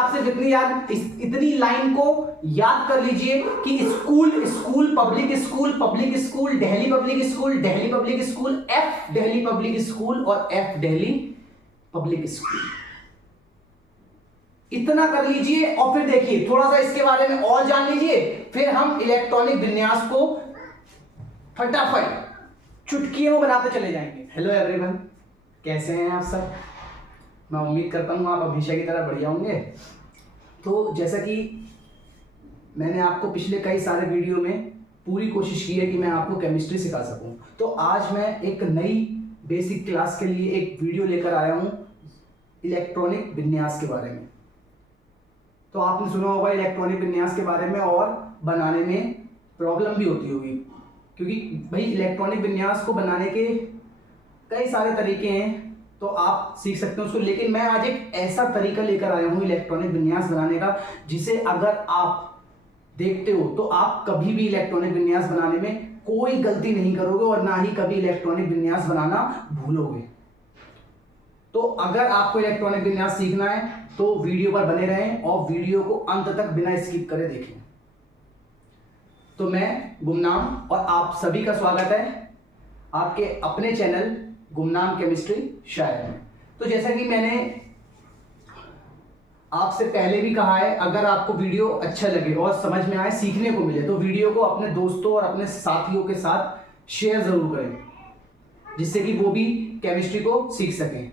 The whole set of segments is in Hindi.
आप सिर्फ इतनी लाइन को याद कर लीजिए कि school school public school public school Delhi public school Delhi public school, F Delhi public school और एफ दिल्ली पब्लिक स्कूल। इतना कर लीजिए और फिर देखिए थोड़ा सा इसके बारे में और जान लीजिए, फिर हम इलेक्ट्रॉनिक विन्यास को फटाफट चुटकियों में बनाते चले जाएंगे। हेलो एवरीवन, कैसे हैं आप सब? मैं उम्मीद करता हूँ आप हमेशा की तरह बढ़िया होंगे। तो जैसा कि मैंने आपको पिछले कई सारे वीडियो में पूरी कोशिश की है कि मैं आपको केमिस्ट्री सिखा सकूं, तो आज मैं एक नई बेसिक क्लास के लिए एक वीडियो लेकर आया हूं इलेक्ट्रॉनिक विन्यास के बारे में। तो आपने सुना होगा इलेक्ट्रॉनिक विन्यास के बारे में, और बनाने में प्रॉब्लम भी होती होगी, क्योंकि भाई इलेक्ट्रॉनिक विन्यास को बनाने के कई सारे तरीके हैं, तो आप सीख सकते हैं उसको। लेकिन मैं आज एक ऐसा तरीका लेकर आया हूं इलेक्ट्रॉनिक विन्यास बनाने का, जिसे अगर आप देखते हो तो आप कभी भी इलेक्ट्रॉनिक विन्यास बनाने में कोई गलती नहीं करोगे और ना ही कभी इलेक्ट्रॉनिक विन्यास बनाना भूलोगे। तो अगर आपको इलेक्ट्रॉनिक विन्यास सीखना है तो वीडियो पर बने रहें और वीडियो को अंत तक बिना स्किप करे देखें। तो मैं गुमनाम और आप सभी का स्वागत है आपके अपने चैनल गुमनाम केमिस्ट्री शायर में। तो जैसा कि मैंने आपसे पहले भी कहा है, अगर आपको वीडियो अच्छा लगे और समझ में आए, सीखने को मिले, तो वीडियो को अपने दोस्तों और अपने साथियों के साथ शेयर जरूर करें, जिससे कि वो भी केमिस्ट्री को सीख सकें।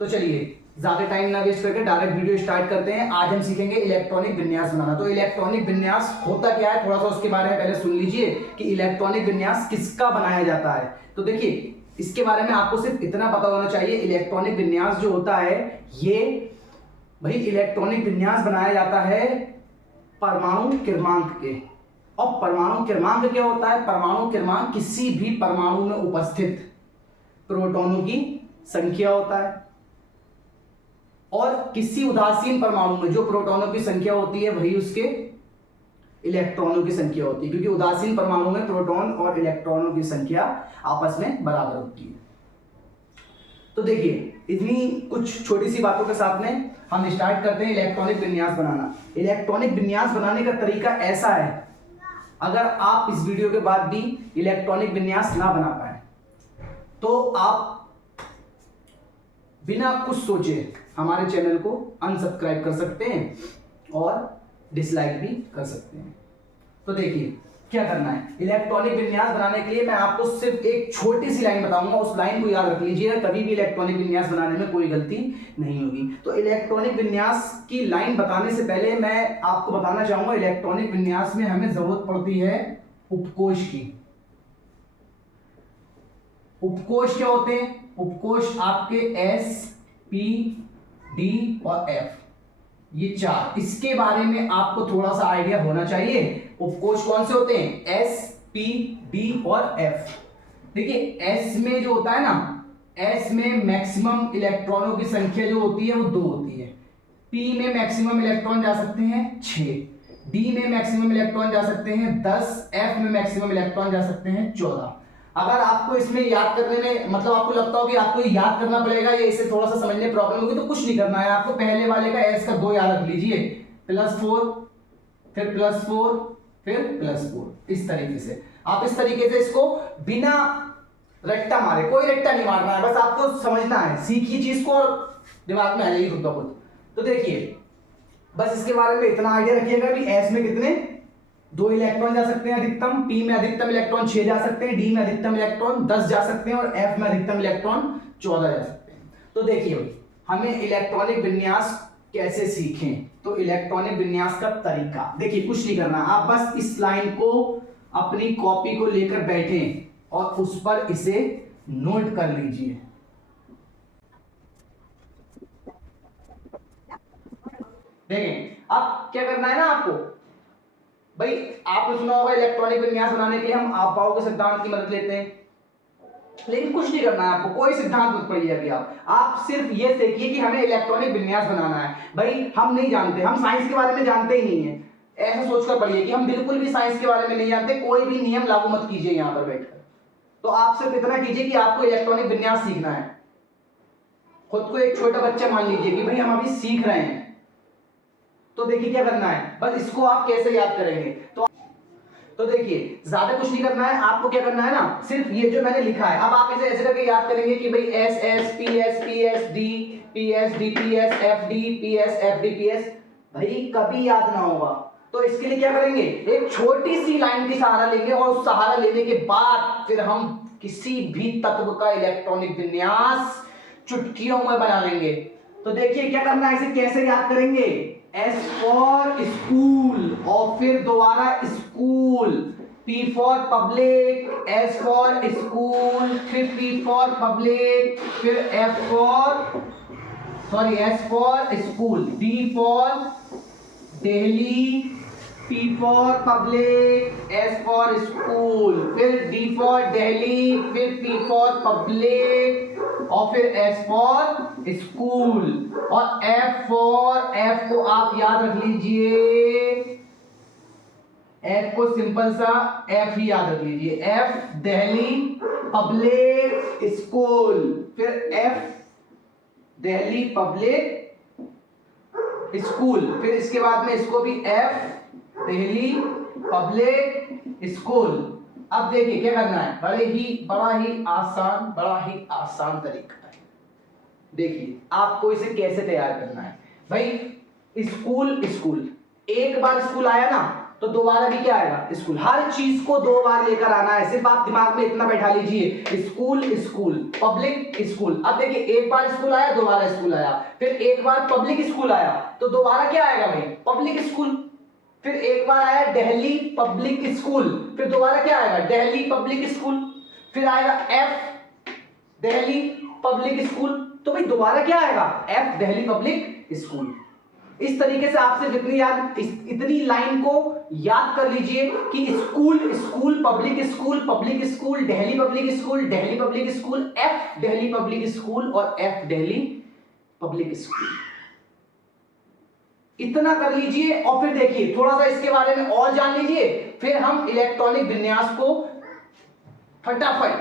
तो चलिए ज्यादा टाइम ना वेस्ट करके डायरेक्ट वीडियो स्टार्ट करते हैं। आज हम सीखेंगे इलेक्ट्रॉनिक विन्यास बनाना। तो इलेक्ट्रॉनिक विन्यास होता क्या है, थोड़ा सा उसके बारे में पहले सुन लीजिए कि इलेक्ट्रॉनिक विन्यास किसका बनाया जाता है। तो देखिए इसके बारे में आपको सिर्फ इतना पता होना चाहिए, इलेक्ट्रॉनिक विन्यास जो होता है ये भाई इलेक्ट्रॉनिक विन्यास बनाया जाता है परमाणु क्रमांक के। और परमाणु क्रमांक क्या होता है? परमाणु क्रमांक किसी भी परमाणु में उपस्थित प्रोटॉनों की संख्या होता है, और किसी उदासीन परमाणु में जो प्रोटॉनों की संख्या होती है वही उसके इलेक्ट्रॉनों की संख्या होती है, क्योंकि उदासीन परमाणु में प्रोटॉन और इलेक्ट्रॉनों की संख्या आपस में बराबर होती है। तो देखिए इतनी कुछ छोटी सी बातों के साथ में हम स्टार्ट करते हैं इलेक्ट्रॉनिक विन्यास बनाना। इलेक्ट्रॉनिक विन्यास बनाने का तरीका ऐसा है, अगर आप इस वीडियो के बाद भी इलेक्ट्रॉनिक विन्यास ना बना पाए तो आप बिना कुछ सोचे हमारे चैनल को अनसब्सक्राइब कर सकते हैं और डिसलाइक भी कर सकते हैं। तो देखिए क्या करना है, इलेक्ट्रॉनिक विन्यास बनाने के लिए मैं आपको सिर्फ एक छोटी सी लाइन बताऊंगा, उस लाइन को याद रख लीजिएगा, कभी भी इलेक्ट्रॉनिक विन्यास बनाने में कोई गलती नहीं होगी। तो इलेक्ट्रॉनिक विन्यास की लाइन बताने से पहले मैं आपको बताना चाहूंगा इलेक्ट्रॉनिक विन्यास में हमें जरूरत पड़ती है उपकोष की। उपकोष क्या होते हैं? उपकोष आपके एस, पी, डी और एफ, ये चार, इसके बारे में आपको थोड़ा सा आइडिया होना चाहिए। उपकोष कौन से होते हैं? एस, पी, डी और एफ। देखिए एस में जो होता है ना, एस में मैक्सिमम इलेक्ट्रॉनों की संख्या जो होती है वो 2 होती है। पी में मैक्सिमम इलेक्ट्रॉन जा सकते हैं 6, डी में मैक्सिमम इलेक्ट्रॉन जा सकते हैं 10, एफ में मैक्सिमम इलेक्ट्रॉन जा सकते हैं 14। अगर आपको इसमें याद करने में मतलब आपको लगता हो कि आपको याद करना पड़ेगा या इसे थोड़ा सा समझने में प्रॉब्लम होगी, तो कुछ नहीं करना है आपको। पहले वाले का एस का 2 याद रख लीजिए, +4, फिर +4, फिर +4, इस तरीके से। आप इस तरीके से इसको बिना रट्टा मारे, कोई रट्टा नहीं मारना है, बस आपको समझना है, सीखिए चीज को और दिमाग में आ जाएगी खुद का खुद। तो देखिए बस इसके बारे में इतना आइडिया रखिएगा कि एस में कितने 2 इलेक्ट्रॉन जा सकते हैं अधिकतम, पी में अधिकतम इलेक्ट्रॉन 6 जा सकते हैं, डी में अधिकतम इलेक्ट्रॉन 10 जा सकते हैं और एफ में अधिकतम इलेक्ट्रॉन 14 जा सकते हैं। तो देखिए हमें इलेक्ट्रॉनिक विन्यास कैसे सीखें, तो इलेक्ट्रॉनिक विन्यास का तरीका देखिए, कुछ नहीं करना, आप बस इस लाइन को अपनी कॉपी को लेकर बैठें और उस पर इसे नोट कर लीजिए। देखें अब क्या करना है ना आपको, भाई आपने सुना होगा इलेक्ट्रॉनिक विन्यास बनाने के लिए हम आपबाउ के सिद्धांत की मदद लेते हैं, लेकिन कुछ नहीं करना है आपको, कोई सिद्धांत मत पढ़िए अभी। आप सिर्फ ये देखिए कि हमें इलेक्ट्रॉनिक विन्यास बनाना है। भाई हम नहीं जानते, हम साइंस के बारे में जानते ही नहीं है, ऐसा सोचकर पढ़िए कि हम बिल्कुल भी साइंस के बारे में नहीं जानते, कोई भी नियम लागू मत कीजिए यहाँ पर बैठकर। तो आप सिर्फ इतना कीजिए कि आपको इलेक्ट्रॉनिक विन्यास सीखना है। खुद को एक छोटा बच्चा मान लीजिए कि भाई हम अभी सीख रहे हैं, तो देखिए क्या करना है, बस इसको आप कैसे याद करेंगे, तो देखिए ज्यादा कुछ नहीं करना है आपको, क्या करना है ना, सिर्फ ये जो मैंने लिखा है, अब आप इसे ऐसे करके याद करेंगे कि भाई S S P S P S D P S D P S F D P S F D P S, भाई कभी याद ना होगा। तो इसके लिए क्या करेंगे, एक छोटी सी लाइन की सहारा लेंगे और उस सहारा लेने के बाद फिर हम किसी भी तत्व का इलेक्ट्रॉनिक विन्यास चुटकियों में बना लेंगे। तो देखिए क्या करना है, इसे कैसे याद करेंगे, S फॉर स्कूल और फिर दोबारा school, P for public, S for school, फिर P फॉर पब्लिक, फिर S for school, D for Delhi, P for public, S for school, फिर D फॉर दिल्ली, फिर P फॉर पब्लिक और फिर S फॉर स्कूल, और F को आप याद रख लीजिए, F को सिंपल सा F ही याद रख लीजिए, F दिल्ली पब्लिक स्कूल, फिर F दिल्ली पब्लिक स्कूल, फिर इसके बाद में इसको भी F दिल्ली पब्लिक स्कूल। अब देखिए क्या करना है, बड़ा ही आसान तरीका है। देखिए आपको इसे कैसे तैयार करना है, भाई स्कूल एक बार स्कूल आया ना तो दोबारा भी क्या आएगा, स्कूल। हर चीज को दो बार लेकर आना है, सिर्फ आप दिमाग में इतना बैठा लीजिए, स्कूल पब्लिक स्कूल। अब देखिए एक बार स्कूल आया, दोबारा स्कूल आया, फिर एक बार पब्लिक स्कूल आया तो दोबारा क्या आएगा भाई, पब्लिक स्कूल। फिर एक बार आया दिल्ली पब्लिक स्कूल, फिर दोबारा क्या आएगा, दिल्ली पब्लिक स्कूल, फिर आएगा एफ दिल्ली पब्लिक स्कूल, तो भाई दोबारा क्या आएगा, एफ दिल्ली पब्लिक स्कूल। इस तरीके से आपसे इतनी लाइन को याद कर लीजिए कि school public school Delhi public school F Delhi public school और एफ दिल्ली पब्लिक स्कूल। इतना कर लीजिए और फिर देखिए थोड़ा सा इसके बारे में और जान लीजिए, फिर हम इलेक्ट्रॉनिक विन्यास को फटाफट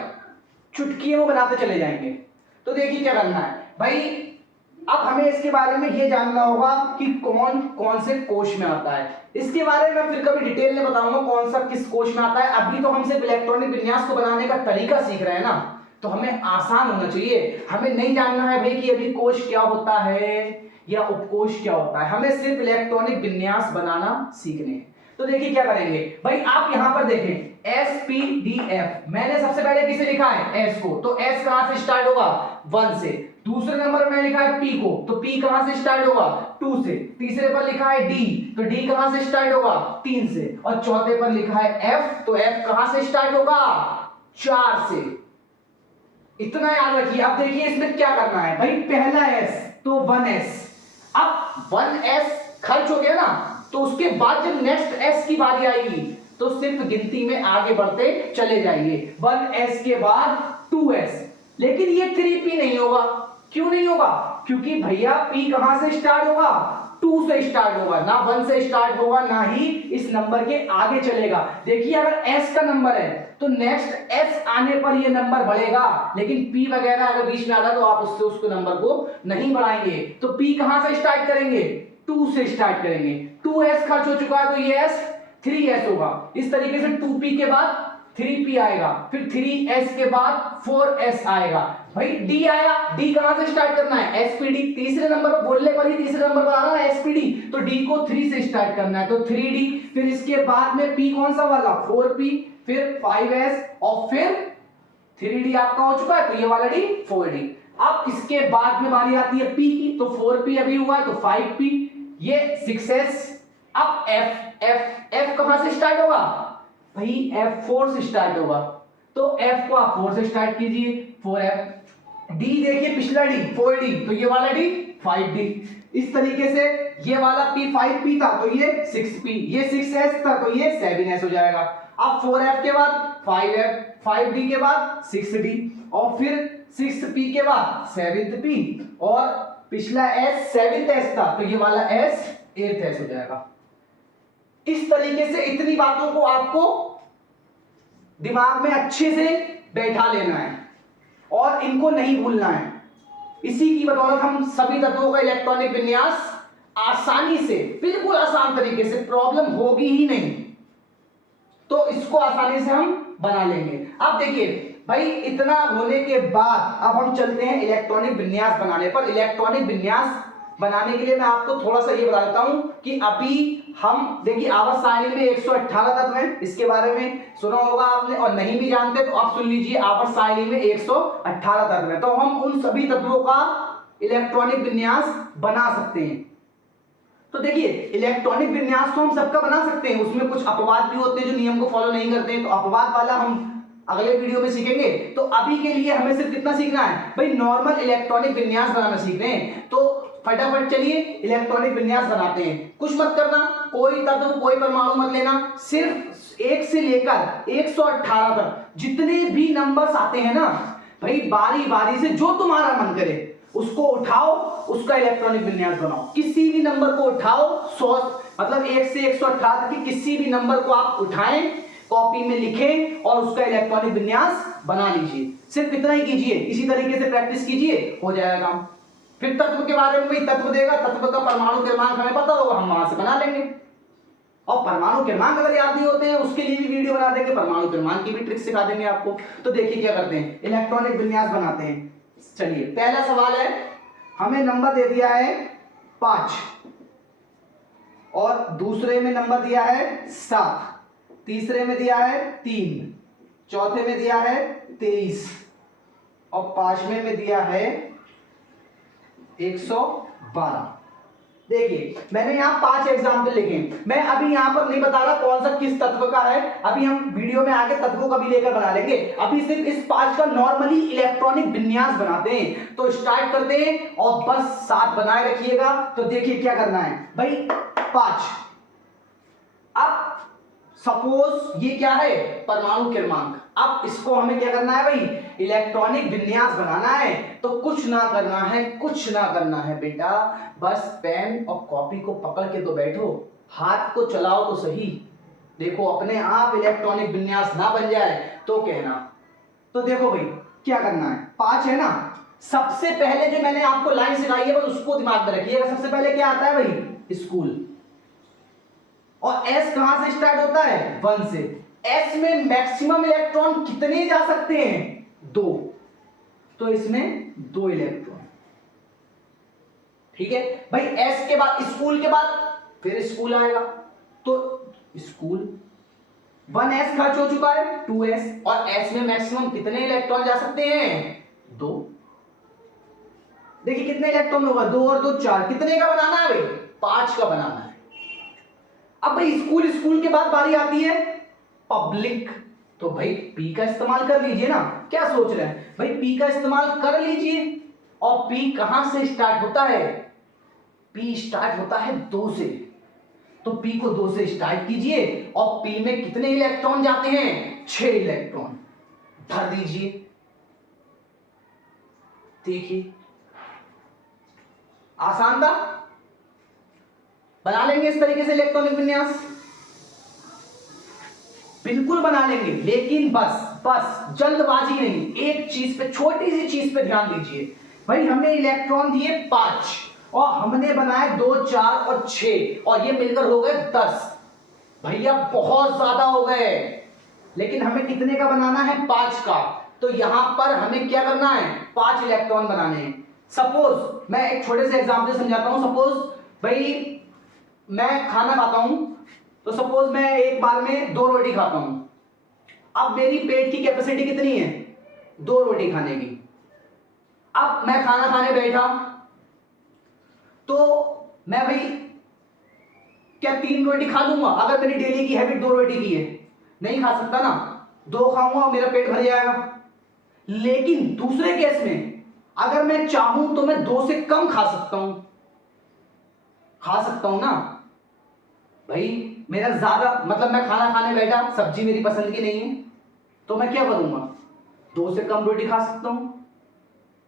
चुटकियों में बनाते चले जाएंगे। तो देखिए क्या करना है भाई, अब हमें इसके बारे में यह जानना होगा कि कौन कौन से कोश में आता है। इसके बारे में फिर कभी डिटेल में बताऊंगा कौन सा किस कोश में आता है। अभी तो हम सिर्फ इलेक्ट्रॉनिक विन्यास को बनाने का तरीका सीख रहे हैं ना, तो हमें आसान होना चाहिए। हमें नहीं जानना है भाई कि अभी कोश क्या होता है या उपकोश क्या होता है, हमें सिर्फ इलेक्ट्रॉनिक विन्यास बनाना सीखने हैं। तो देखिए क्या करेंगे भाई, आप यहां पर देखें SPDF, मैंने सबसे पहले किसे लिखा है, S को, तो S कहां से स्टार्ट होगा, 1 से। दूसरे नंबर में लिखा है P को, तो P कहां से स्टार्ट होगा, 2 से। तीसरे पर लिखा है D, तो D कहां से स्टार्ट होगा, 3 से। और चौथे पर लिखा है F, तो F कहां से स्टार्ट होगा, 4 से। इतना याद रखिए। अब देखिए इसमें क्या करना है भाई, पहला S तो 1S, अब 1S खर्च हो गया ना, तो उसके बाद जब नेक्स्ट S की बारी आएगी तो सिर्फ गिनती में आगे बढ़ते चले जाइए, 1S के बाद 2S। लेकिन ये 3P नहीं होगा, क्यों नहीं होगा, क्योंकि भैया P कहां से स्टार्ट होगा, 2 से स्टार्ट होगा, ना 1 से स्टार्ट होगा, ना ही इस नंबर के आगे चलेगा। देखिए अगर S का नंबर है तो नेक्स्ट S आने पर ये नंबर बढ़ेगा, लेकिन P वगैरह अगर बीच में आता तो आप उससे उसको नंबर को नहीं बढ़ाएंगे। तो P कहां से स्टार्ट करेंगे, 2 से स्टार्ट करेंगे। 2S खर्च हो चुका है तो ये S 3S होगा। इस तरीके से 2P के बाद 3P आएगा, फिर 3S के बाद 4S आएगा। भाई D आया, D कहां से स्टार्ट करना है, SPD। तीसरे नंबर पर बोलने पर ही तीसरे नंबर पर आ रहा है SPD, तो D को 3 से स्टार्ट करना है, तो 3D। फिर इसके बाद में P कौन सा वाला, 4P, फिर 5S और फिर 3D आपका हो चुका है, तो ये वाला D 4D। अब इसके बाद में बारी आती है P की, तो 4P अभी हुआ है तो 5P, ये 6S। अब F कहां से स्टार्ट होगा भाई, F4 से स्टार्ट होगा, तो F को आप 4 से स्टार्ट कीजिए, 4F। D देखिए पिछला D 4D, तो ये वाला D 5D। इस तरीके से ये वाला P 5P था तो ये 6P, ये 6S था तो ये 7S हो जाएगा। अब 4F के बाद 5F, 5D के बाद 6D और फिर 6P के बाद 7th P और पिछला S 7th था तो ये वाला S 8th हो जाएगा। इस तरीके से इतनी बातों को आपको दिमाग में अच्छे से बैठा लेना है और इनको नहीं भूलना है। इसी की बदौलत हम सभी तत्वों का इलेक्ट्रॉनिक विन्यास आसानी से, बिल्कुल आसान तरीके से, प्रॉब्लम होगी ही नहीं, तो इसको आसानी से हम बना लेंगे। अब देखिए भाई, इतना होने के बाद अब हम चलते हैं इलेक्ट्रॉनिक विन्यास बनाने पर। इलेक्ट्रॉनिक विन्यास बनाने के लिए मैं आपको थोड़ा सा ये बता देता हूं कि अभी हम देखिए आवर्त सारणी में 118 तत्व हैं, इसके बारे में सुना होगा आपने, और नहीं भी जानते तो आप सुन लीजिए, आवर्त सारणी में 118 तत्व हैं, तो हम उन सभी तत्वों का इलेक्ट्रॉनिक विन्यास बना सकते हैं। तो देखिए इलेक्ट्रॉनिक विन्यास तो हम सबका बना सकते हैं, उसमें कुछ अपवाद भी होते हैं जो नियम को फॉलो नहीं करते हैं, तो अपवाद वाला हम अगले वीडियो में सीखेंगे। तो अभी के लिए हमें सिर्फ कितना सीखना है भाई, नॉर्मल इलेक्ट्रॉनिक विन्यास बनाना सीख रहे हैं, तो फटाफट चलिए इलेक्ट्रॉनिक विन्यास बनाते हैं। कुछ मत करना, कोई तत्व कोई परमाणु मत लेना, सिर्फ 1 से लेकर 118 तक जितने भी नंबर्स आते हैं ना भाई, बारी बारी से जो तुम्हारा मन करे उसको उठाओ, उसका इलेक्ट्रॉनिक विन्यास बनाओ। किसी भी नंबर को उठाओ, 100 मतलब 1 से 118 तक के किसी भी नंबर को आप उठाएं, कॉपी में लिखें और उसका इलेक्ट्रॉनिक विन्यास बना लीजिए। सिर्फ इतना ही कीजिए, इसी तरीके से प्रैक्टिस कीजिए, हो जाएगा काम। फिर तत्व के बारे में भी तत्व देगा, तत्व का परमाणु क्रमांक हमें पता होगा, हम वहां से बना लेंगे। और परमाणु क्रमांक अगर याद नहीं होते हैं उसके लिए भी वीडियो बना देंगे, परमाणु क्रमांक की भी ट्रिक सिखा देंगे आपको। तो देखिए क्या करते हैं, इलेक्ट्रॉनिक विन्यास बनाते हैं। चलिए पहला सवाल है, हमें नंबर दे दिया है 5 और दूसरे में नंबर दिया है 7, तीसरे में दिया है 3, चौथे में दिया है 23 और पांचवें में दिया है 112। देखिए मैंने यहां 5 एग्जाम्पल लिखे, मैं अभी यहां पर नहीं बता रहा कौन सा किस तत्व का है, अभी हम वीडियो में आगे तत्वों का भी लेकर बना लेंगे। अभी सिर्फ इस 5 का नॉर्मली इलेक्ट्रॉनिक विन्यास बनाते हैं। तो स्टार्ट करते हैं और बस 7 बनाए रखिएगा। तो देखिए क्या करना है भाई, 5। अब सपोज ये क्या है, परमाणु क्रमांक। अब इसको हमें क्या करना है भाई, इलेक्ट्रॉनिक विन्यास बनाना है। तो कुछ ना करना है, कुछ ना करना है बेटा, बस पेन और कॉपी को पकड़ के तो बैठो, हाथ को चलाओ तो सही। देखो अपने आप इलेक्ट्रॉनिक विन्यास ना बन जाए तो कहना। तो देखो भाई क्या करना है, 5 है ना। सबसे पहले जो मैंने आपको लाइन सिखाई है बस उसको दिमाग में रखिएगा। सबसे पहले क्या आता है भाई, स्कूल। और एस कहां से स्टार्ट होता है, 1 से। एस में मैक्सिमम इलेक्ट्रॉन कितने जा सकते हैं, 2। तो इसमें 2 इलेक्ट्रॉन, ठीक है भाई। एस के बाद स्कूल के बाद फिर स्कूल आएगा, तो स्कूल 1s खर्च हो चुका है, 2s, और s में मैक्सिमम कितने इलेक्ट्रॉन जा सकते हैं, 2। देखिए कितने इलेक्ट्रॉन होगा, 2 और 2 4। कितने का बनाना है भाई, 5 का बनाना है। अब भाई स्कूल के बाद बारी आती है पब्लिक। तो भाई पी का इस्तेमाल कर लीजिए ना, क्या सोच रहे हैं भाई, पी का इस्तेमाल कर लीजिए। और पी कहां से स्टार्ट होता है, पी स्टार्ट होता है 2 से। तो पी को 2 से स्टार्ट कीजिए और पी में कितने इलेक्ट्रॉन जाते हैं, 6 इलेक्ट्रॉन भर दीजिए। देखिए आसान था, बना लेंगे इस तरीके से इलेक्ट्रॉनिक विन्यास, बिल्कुल बना लेंगे। लेकिन बस जल्दबाजी नहीं, एक चीज पे, छोटी सी चीज पे ध्यान दीजिए भाई। हमने इलेक्ट्रॉन दिए 5 और हमने बनाए 2 4 और 6 और ये मिलकर हो गए 10। भैया बहुत ज्यादा हो गए, लेकिन हमें कितने का बनाना है, 5 का। तो यहां पर हमें क्या करना है, 5 इलेक्ट्रॉन बनाने हैं। सपोज मैं एक छोटे से एग्जांपल समझाता हूं। सपोज भाई मैं खाना खाता हूं, तो सपोज मैं एक बार में 2 रोटी खाता हूं। अब मेरी पेट की कैपेसिटी कितनी है, 2 रोटी खाने की। अब मैं खाना खाने बैठा, तो मैं भाई क्या 3 रोटी खा लूंगा, अगर मेरी डेली की हैबिट 2 रोटी की है, नहीं खा सकता ना, 2 खाऊंगा मेरा पेट भर जाएगा। लेकिन दूसरे केस में अगर मैं चाहूं तो मैं 2 से कम खा सकता हूं, ना भाई। मेरा ज्यादा मतलब मैं खाना खाने बैठा, सब्जी मेरी पसंद की नहीं है, तो मैं क्या करूंगा, 2 से कम रोटी खा सकता हूं।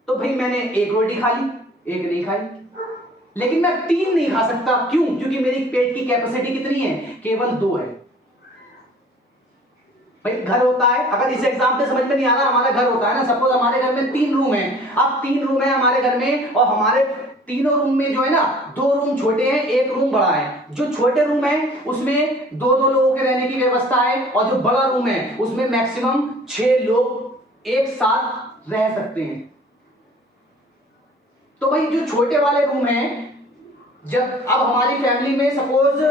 तो भाई मैंने 1 रोटी खा ली, 1 नहीं खाई। लेकिन मैं 3 नहीं खा सकता, क्यों, क्योंकि मेरी पेट की कैपेसिटी कितनी है, केवल 2 है। भाई घर होता है, अगर इस एग्जाम्पल समझ में नहीं आ रहा, हमारा घर होता है ना, सपोज हमारे घर में 3 रूम है। अब 3 रूम है हमारे घर में और हमारे तीनों रूम में जो है ना, 2 रूम छोटे हैं, 1 रूम बड़ा है। जो छोटे रूम है उसमें 2-2 लोगों के रहने की व्यवस्था है, और जो बड़ा रूम है उसमें मैक्सिमम 6 लोग एक साथ रह सकते हैं। तो भाई जो छोटे वाले रूम हैं, जब अब हमारी फैमिली में सपोज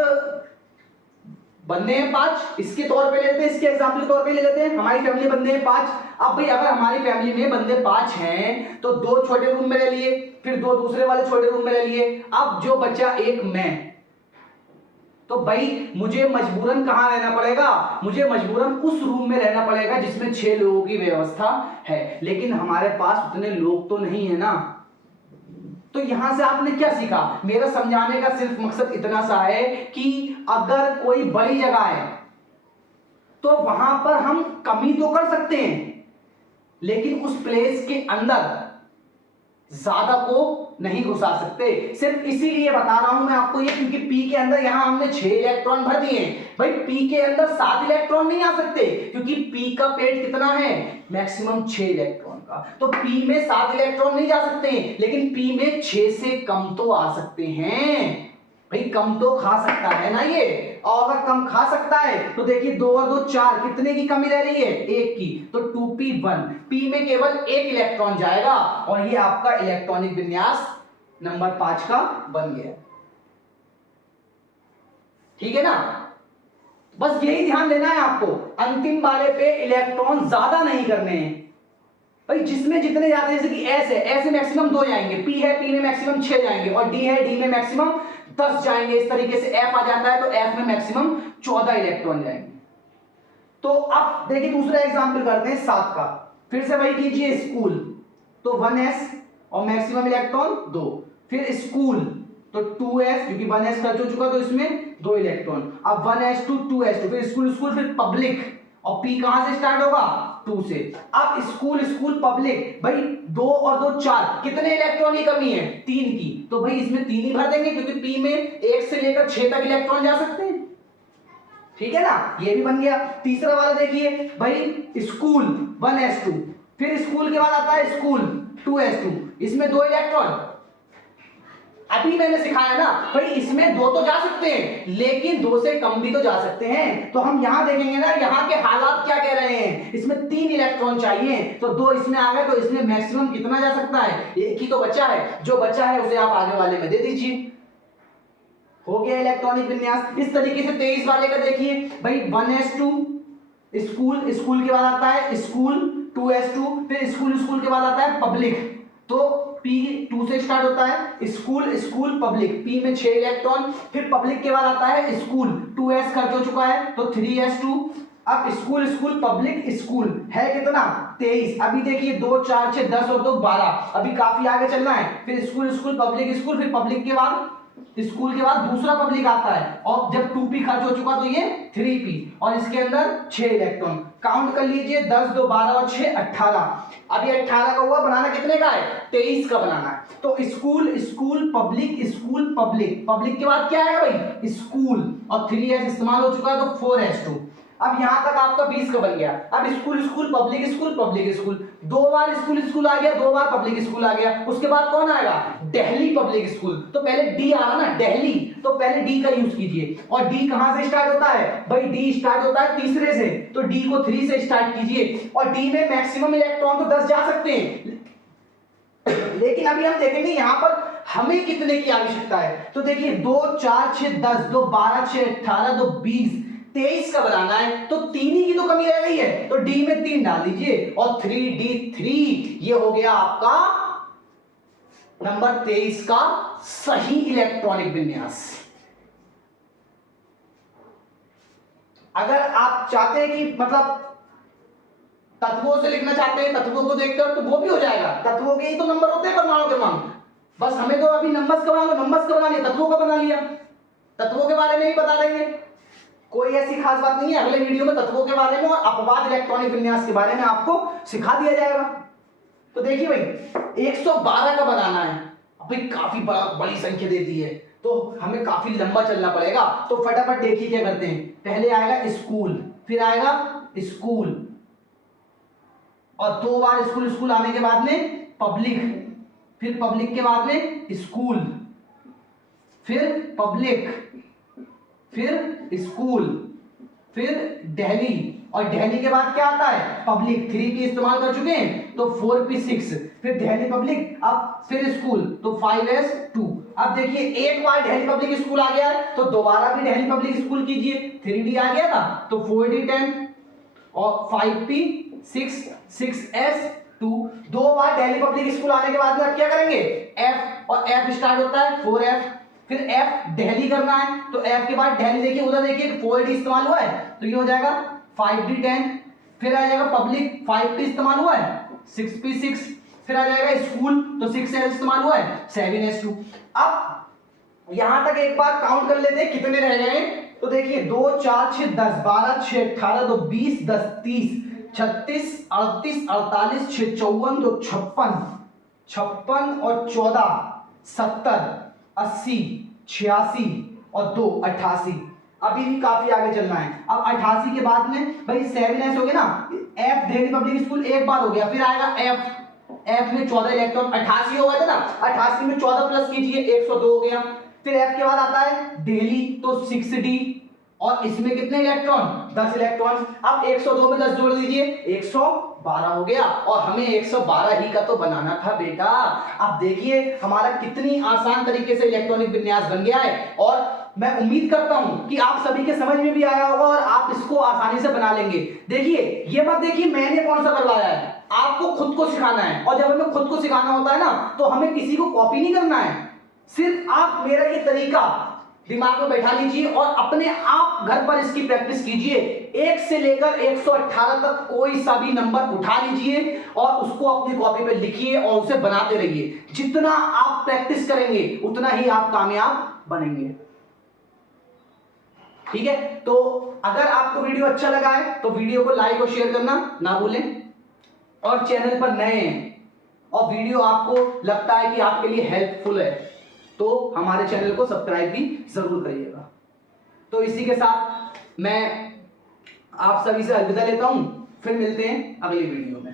बंदे हैं 5, इसके तौर पे लेते हैं, इसके एग्जांपल के तौर पे ले लेते हैं, हमारी फैमिली बंदे हैं 5। अब भाई अगर हमारी फैमिली में बंदे 5 हैं तो 2 छोटे रूम में रह लिए, फिर 2 दूसरे वाले छोटे रूम में रह लिए, अब जो बचा एक मैं, तो भाई मुझे मजबूरन कहां रहना पड़ेगा, मुझे मजबूरन उस रूम में रहना पड़ेगा जिसमें 6 लोगों की व्यवस्था है। लेकिन हमारे पास उतने लोग तो नहीं है ना। तो यहां से आपने क्या सीखा, मेरा समझाने का सिर्फ मकसद इतना सा है कि अगर कोई बड़ी जगह है तो वहां पर हम कमी तो कर सकते हैं, लेकिन उस प्लेस के अंदर ज्यादा को नहीं घुसा सकते। सिर्फ इसीलिए बता रहा हूं मैं आपको ये, क्योंकि पी के अंदर यहां हमने 6 इलेक्ट्रॉन भर दिए। भाई पी के अंदर 7 इलेक्ट्रॉन नहीं आ सकते, क्योंकि पी का पेट कितना है, मैक्सिमम 6 इलेक्ट्रॉन का। तो पी में 7 इलेक्ट्रॉन नहीं जा सकते, लेकिन पी में 6 से कम तो आ सकते हैं। भाई कम तो खा सकता है ना ये, और अगर कम खा सकता है तो देखिए 2 और 2 4, कितने की कमी रह रही है, 1 की। तो 2p1, पी में केवल 1 इलेक्ट्रॉन जाएगा, और ये आपका इलेक्ट्रॉनिक विन्यास नंबर 5 का बन गया। ठीक है ना। बस यही ध्यान देना है आपको, अंतिम वाले पे इलेक्ट्रॉन ज्यादा नहीं करने हैं। भाई जिसमें जितने जाते हैं, जैसे कि एस है, एस में मैक्सिमम 2 जाएंगे, पी है, पी में मैक्सिमम 6 जाएंगे, और डी है, डी में मैक्सिमम 10 जाएंगे। इस तरीके से एफ आ जाता है, तो एफ में मैक्सिमम 14 इलेक्ट्रॉन जाएंगे। तो अब देखिए दूसरा एग्जांपल करते हैं 7 का। फिर से वही कीजिए, स्कूल तो 1s और मैक्सिमम इलेक्ट्रॉन 2, फिर स्कूल तो 2s, क्योंकि 1s टच हो चुका तो इसमें 2 इलेक्ट्रॉन। अब 1s2 2s2, फिर स्कूल स्कूल, फिर पब्लिक, और पी कहां से स्टार्ट होगा, 2 से। अब स्कूल स्कूल पब्लिक, भाई 2 और 2 4, कितने इलेक्ट्रॉन की कमी है, 3 की। तो भाई इसमें 3 ही भर देंगे, क्योंकि पी में 1 से लेकर 6 तक इलेक्ट्रॉन जा सकते हैं। ठीक है ना, ये भी बन गया। तीसरा वाला देखिए भाई, स्कूल 1s2, फिर स्कूल के बाद आता है स्कूल 2s2, इसमें 2 इलेक्ट्रॉन। अभी मैंने सिखाया ना भाई, इसमें 2 तो जा सकते हैं, लेकिन 2 से कम भी तो जा सकते हैं। तो हम यहां देखेंगे ना, यहां के हालात क्या कह रहे हैं, इसमें 3 इलेक्ट्रॉन चाहिए, तो 2 इसमें आ गए, तो इसमें मैक्सिमम कितना जा सकता है, 1 ही तो बचा है। जो बचा है उसे आप आगे वाले में दे दीजिए, हो गया इलेक्ट्रॉनिक विन्यास। इस तरीके से 23 वाले का देखिए भाई, 1s2 स्कूल, स्कूल के बाद आता है स्कूल 2s2, फिर स्कूल स्कूल के बाद आता है पब्लिक, तो P2 से स्टार्ट होता है, स्कूल स्कूल पब्लिक, P में 6 इलेक्ट्रॉन, फिर पब्लिक के बाद आता है स्कूल, 2s खर्च हो चुका है तो 3s2। अब स्कूल स्कूल पब्लिक स्कूल है कितना, 23। अभी देखिए 2 4 6 10 और 2 12, अभी काफी आगे चलना है। फिर स्कूल स्कूल पब्लिक स्कूल, फिर पब्लिक के बाद स्कूल के बाद दूसरा पब्लिक आता है, और जब 2p खर्च हो चुका तो ये 3p, और इसके अंदर 6 इलेक्ट्रॉन। काउंट कर लीजिए, 10 2 12 और 6 18। अब ये 18 का हुआ, बनाना कितने का है, 23 का बनाना है। तो school school public school public, public के बाद क्या है भाई, स्कूल, और 3s इस्तेमाल हो चुका है तो 4s2। अब यहां तक आपका 20 का बन गया। अब स्कूल स्कूल पब्लिक स्कूल, 2 बार स्कूल स्कूल आ गया, 2 बार पब्लिक स्कूल आ गया। उसके बाद कौन आएगा, दिल्ली पब्लिक स्कूल, तो पहले डी आ रहा ना, दिल्ली, तो पहले डी का यूज कीजिए। और डी कहां से स्टार्ट होता है, भाई डी स्टार्ट होता है तीसरे से, तो डी को 3 से स्टार्ट कीजिए, और डी में मैक्सिमम इलेक्ट्रॉन तो 10 जा सकते हैं, लेकिन अभी हम देखेंगे यहां पर हमें कितने की आवश्यकता है। तो देखिए 2 4 6 10, 2 12 6 18, 2 20, 23 का बनाना है, तो 3 ही की तो कमी रह गई है, तो डी में 3 डाल दीजिए, और 3d3, ये हो गया आपका नंबर 23 का सही इलेक्ट्रॉनिक विन्यास। अगर आप चाहते हैं कि मतलब तत्वों से लिखना चाहते हैं, तत्वों को देखकर, तो वो भी हो जाएगा। तत्वों के ही तो नंबर होते हैं परमाणु क्रमांक, बस हमें तो अभी नंबर्स का बना लिया, तत्वों का बना लिया, तत्वों के बारे में ही बता देंगे, कोई ऐसी खास बात नहीं है। अगले वीडियो में तत्वों के बारे में और अपवाद इलेक्ट्रॉनिक विन्यास के बारे में आपको सिखा दिया जाएगा। तो देखिए भाई 112 का बनाना है, अभी काफी बड़ी संख्या दे दी है, तो हमें काफी लंबा चलना पड़ेगा। तो फटाफट देखिए क्या करते हैं, पहले आएगा स्कूल, फिर आएगा स्कूल, और 2 बार स्कूल स्कूल आने के बाद में पब्लिक, फिर पब्लिक के बाद में स्कूल, फिर पब्लिक, फिर स्कूल, फिर दिल्ली, और दिल्ली के बाद क्या आता है पब्लिक। 3P इस्तेमाल कर चुके हैं तो 4P 6, फिर दिल्ली पब्लिक, अब फिर स्कूल तो 5S 2। अब देखिए एक बार दिल्ली पब्लिक स्कूल आ गया है तो दोबारा भी दिल्ली पब्लिक स्कूल कीजिए। 3D आ गया था तो 4D 10 और 5P 6 6S 2। दो बार दिल्ली पब्लिक स्कूल आने के बाद में अब क्या करेंगे F, और F स्टार्ट होता है 4F, फिर F दिल्ली करना है तो F के बाद दिल्ली, देखिए उधर देखिए 4D इस्तेमाल हुआ है तो ये हो जाएगा 5D 10, फिर आ जाएगा पब्लिक 5P इस्तेमाल हुआ है 6P 6, फिर आ जाएगा स्कूल तो 6S इस्तेमाल हुआ है 7S 2। अब यहां तक एक बार काउंट कर लेते हैं कितने रह गए। तो देखिए 2 4 6 10 12 6 18 2 20 10 30 36 38 48 6 54 2 56 56 और 14 70 80 86 और 2 88। अभी भी काफी आगे चलना है। अब 88 के बाद में भाई 7S हो गया ना, F दिल्ली पब्लिक स्कूल एक बार हो गया, फिर आएगा F में 14 इलेक्ट्रॉन, 88 हो गए थे ना, 88 में 14 प्लस कीजिए 102 हो गया। फिर F के बाद आता है दिल्ली तो 6D, और इसमें कितने इलेक्ट्रॉन 10 इलेक्ट्रॉन। अब 102 में 10 जोड़ दीजिए 112 हो गया, और हमें 112 ही का तो बनाना था बेटा। अब देखिए हमारा कितनी आसान तरीके से इलेक्ट्रॉनिक विन्यास बन गया है, और मैं उम्मीद करता हूं कि आप सभी के समझ में भी आया होगा और आप इसको आसानी से बना लेंगे। देखिए ये मत देखिए मैंने कौन सा करवाया है, आपको खुद को सिखाना है, और जब हमें खुद को सिखाना होता है ना तो हमें किसी को कॉपी नहीं करना है। सिर्फ आप मेरा ये तरीका दिमाग में बैठा लीजिए और अपने आप घर पर इसकी प्रैक्टिस कीजिए। 1 से लेकर 118 तक कोई सा भी नंबर उठा लीजिए और उसको अपनी कॉपी पे लिखिए और उसे बनाते रहिए। जितना आप प्रैक्टिस करेंगे उतना ही आप कामयाब बनेंगे। ठीक है, तो अगर आपको वीडियो अच्छा लगा है तो वीडियो को लाइक और शेयर करना ना भूलें, और चैनल पर नए हैं और वीडियो आपको लगता है कि आपके लिए हेल्पफुल है तो हमारे चैनल को सब्सक्राइब भी जरूर करिएगा। तो इसी के साथ मैं आप सभी से अलविदा लेता हूं, फिर मिलते हैं अगली वीडियो में।